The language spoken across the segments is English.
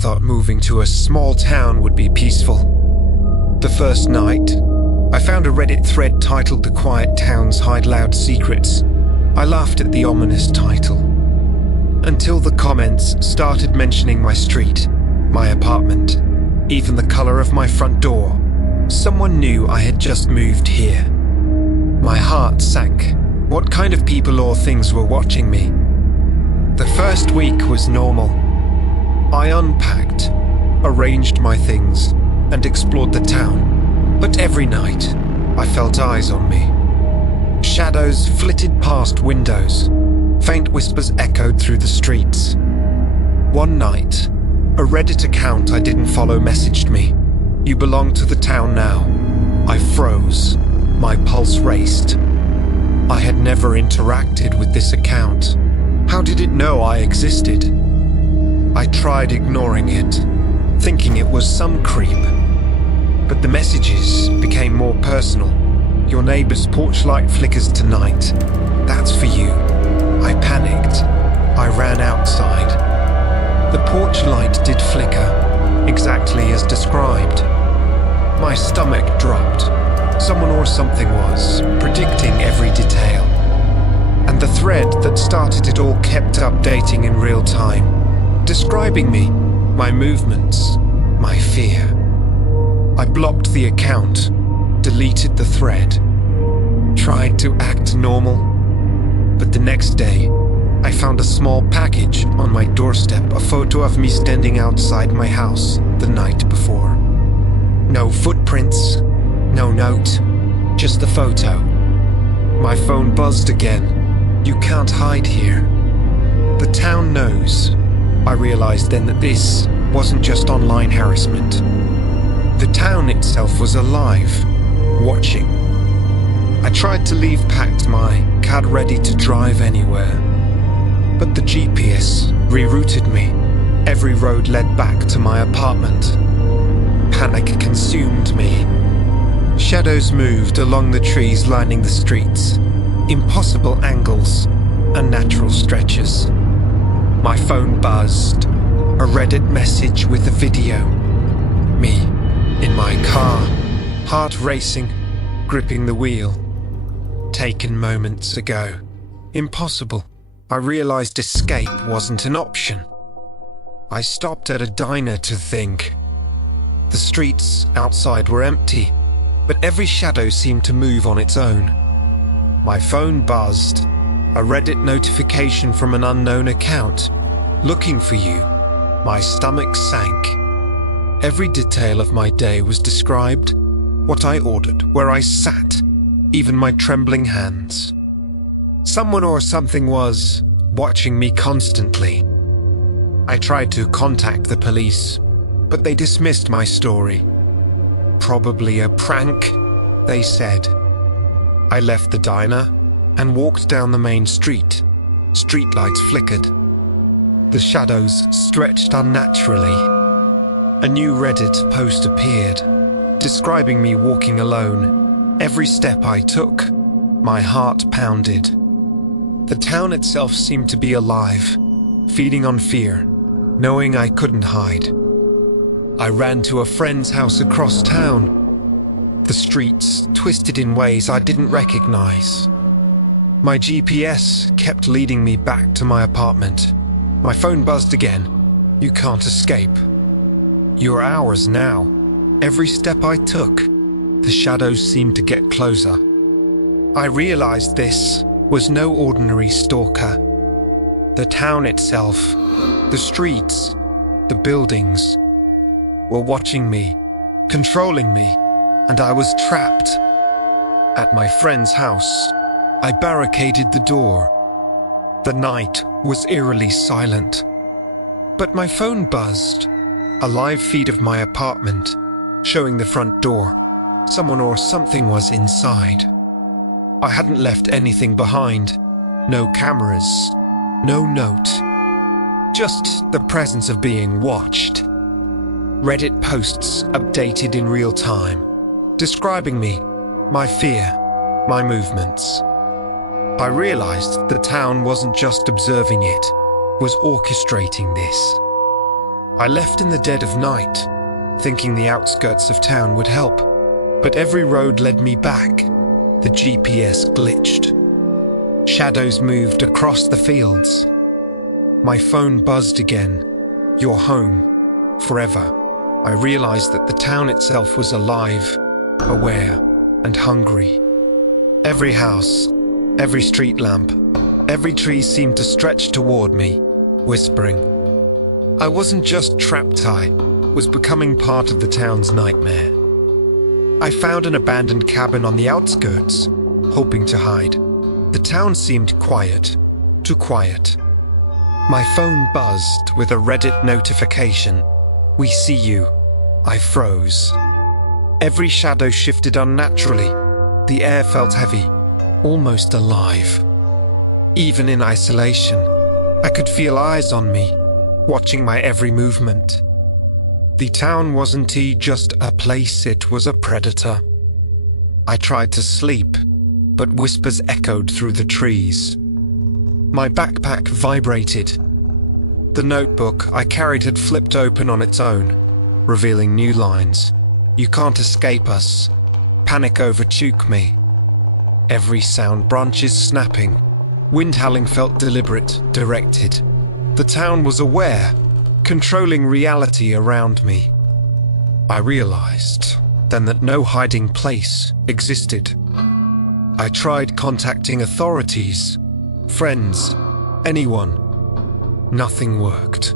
thought moving to a small town would be peaceful. The first night, I found a Reddit thread titled "The Quiet Towns Hide Loud Secrets." I laughed at the ominous title, until the comments started mentioning my street, my apartment, even the color of my front door. Someone knew I had just moved here. My heart sank. What kind of people or things were watching me? The first week was normal. I unpacked, arranged my things, and explored the town. But every night, I felt eyes on me. Shadows flitted past windows. Faint whispers echoed through the streets. One night, a Reddit account I didn't follow messaged me. "You belong to the town now." I froze. My pulse raced. I had never interacted with this account. How did it know I existed? I tried ignoring it, thinking it was some creep. But the messages became more personal. "Your neighbor's porch light flickers tonight. That's for you." I panicked. I ran outside. The porch light did flicker, exactly as described. My stomach dropped. Someone or something was predicting every detail. And the thread that started it all kept updating in real time, describing me, my movements, my fear. I blocked the account, deleted the thread, tried to act normal. But the next day, I found a small package on my doorstep, a photo of me standing outside my house the night before. No footprints, no note, just the photo. My phone buzzed again. You can't hide here. The town knows. I realized then that this wasn't just online harassment. The town itself was alive, watching. I tried to leave, packed my car ready to drive anywhere. But the GPS rerouted me. Every road led back to my apartment. Panic consumed me. Shadows moved along the trees lining the streets. Impossible angles, unnatural stretches. My phone buzzed. A Reddit message with a video. Me, in my car, heart racing, gripping the wheel. Taken moments ago. Impossible. I realized escape wasn't an option. I stopped at a diner to think. The streets outside were empty, but every shadow seemed to move on its own. My phone buzzed. A Reddit notification from an unknown account. "Looking for you." My stomach sank. Every detail of my day was described. What I ordered, where I sat, even my trembling hands. Someone or something was watching me constantly. I tried to contact the police, but they dismissed my story. Probably a prank, they said. I left the diner and walked down the main street. Streetlights flickered. The shadows stretched unnaturally. A new Reddit post appeared, describing me walking alone. Every step I took, my heart pounded. The town itself seemed to be alive, feeding on fear, knowing I couldn't hide. I ran to a friend's house across town. The streets twisted in ways I didn't recognize. My GPS kept leading me back to my apartment. My phone buzzed again. "You can't escape. You're ours now." Every step I took, the shadows seemed to get closer. I realized this was no ordinary stalker. The town itself, the streets, the buildings, were watching me, controlling me, and I was trapped. At my friend's house, I barricaded the door. The night was eerily silent. But my phone buzzed. A live feed of my apartment, showing the front door. Someone or something was inside. I hadn't left anything behind. No cameras, no note. Just the presence of being watched. Reddit posts updated in real time, describing me, my fear, my movements. I realized the town wasn't just observing it, was orchestrating this. I left in the dead of night, thinking the outskirts of town would help, but every road led me back. The GPS glitched. Shadows moved across the fields. My phone buzzed again. You're home. Forever. I realized that the town itself was alive, aware, and hungry. Every house, every street lamp, every tree seemed to stretch toward me, whispering. I wasn't just trapped, I was becoming part of the town's nightmare. I found an abandoned cabin on the outskirts, hoping to hide. The town seemed quiet, too quiet. My phone buzzed with a Reddit notification. We see you. I froze. Every shadow shifted unnaturally. The air felt heavy, almost alive. Even in isolation, I could feel eyes on me, watching my every movement. The town wasn't just a place, it was a predator. I tried to sleep, but whispers echoed through the trees. My backpack vibrated. The notebook I carried had flipped open on its own, revealing new lines. You can't escape us. Panic overtook me. Every sound, branches snapping. Wind howling felt deliberate, directed. The town was aware, controlling reality around me. I realized then that no hiding place existed. I tried contacting authorities, friends, anyone. Nothing worked.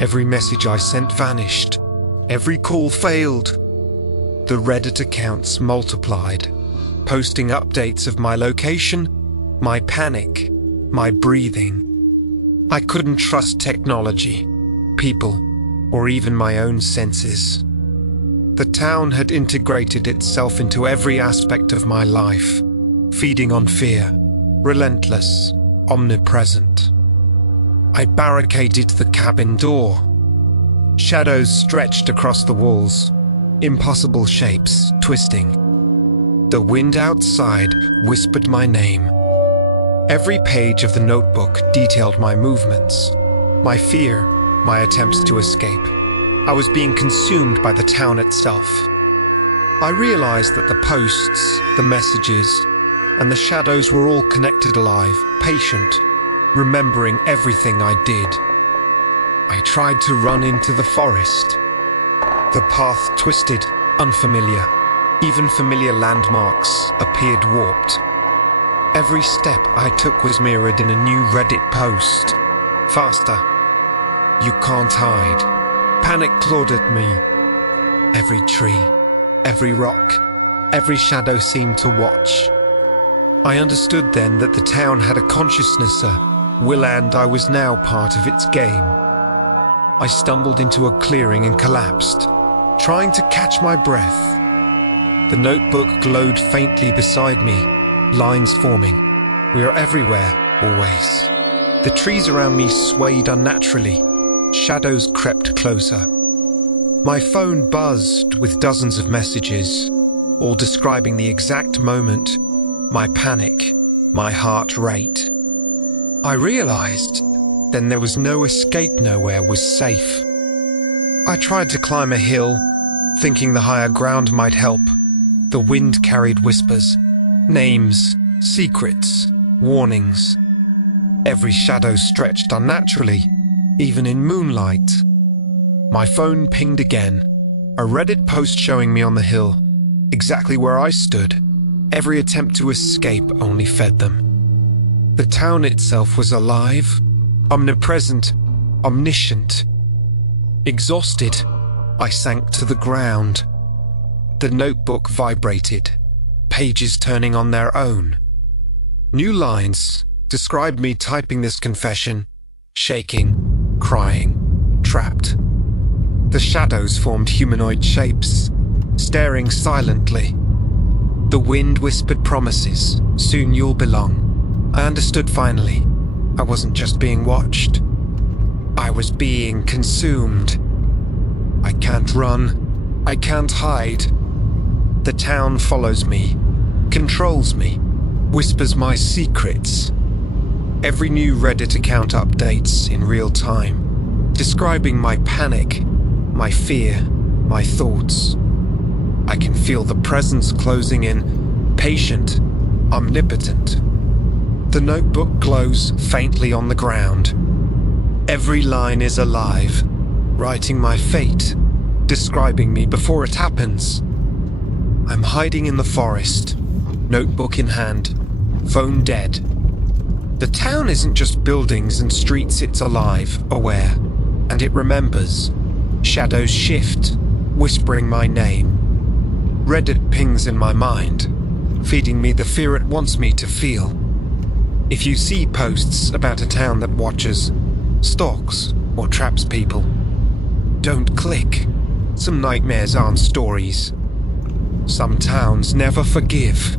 Every message I sent vanished. Every call failed. The Reddit accounts multiplied, posting updates of my location, my panic, my breathing. I couldn't trust technology, people, or even my own senses. The town had integrated itself into every aspect of my life, feeding on fear, relentless, omnipresent. I barricaded the cabin door. Shadows stretched across the walls, impossible shapes twisting. The wind outside whispered my name. Every page of the notebook detailed my movements, my fear, my attempts to escape. I was being consumed by the town itself. I realized that the posts, the messages, and the shadows were all connected, alive, patient, remembering everything I did. I tried to run into the forest. The path twisted, unfamiliar. Even familiar landmarks appeared warped. Every step I took was mirrored in a new Reddit post. Faster. You can't hide. Panic clawed at me. Every tree, every rock, every shadow seemed to watch. I understood then that the town had a consciousness, a will, and I was now part of its game. I stumbled into a clearing and collapsed, trying to catch my breath. The notebook glowed faintly beside me, lines forming. We are everywhere, always. The trees around me swayed unnaturally. Shadows crept closer. My phone buzzed with dozens of messages, all describing the exact moment, my panic, my heart rate. I realized then there was no escape, nowhere was safe. I tried to climb a hill, thinking the higher ground might help. The wind carried whispers, names, secrets, warnings. Every shadow stretched unnaturally, even in moonlight. My phone pinged again, a Reddit post showing me on the hill, exactly where I stood. Every attempt to escape only fed them. The town itself was alive, omnipresent, omniscient. Exhausted, I sank to the ground. The notebook vibrated, pages turning on their own. New lines described me typing this confession, shaking, crying, trapped. The shadows formed humanoid shapes, staring silently. The wind whispered promises, soon you'll belong. I understood finally. I wasn't just being watched. I was being consumed. I can't run. I can't hide. The town follows me, controls me, whispers my secrets. Every new Reddit account updates in real time, describing my panic, my fear, my thoughts. I can feel the presence closing in, patient, omnipotent. The notebook glows faintly on the ground. Every line is alive, writing my fate, describing me before it happens. I'm hiding in the forest, notebook in hand, phone dead. The town isn't just buildings and streets, it's alive, aware, and it remembers. Shadows shift, whispering my name. Reddit pings in my mind, feeding me the fear it wants me to feel. If you see posts about a town that watches, stalks, or traps people, don't click. Some nightmares aren't stories. Some towns never forgive.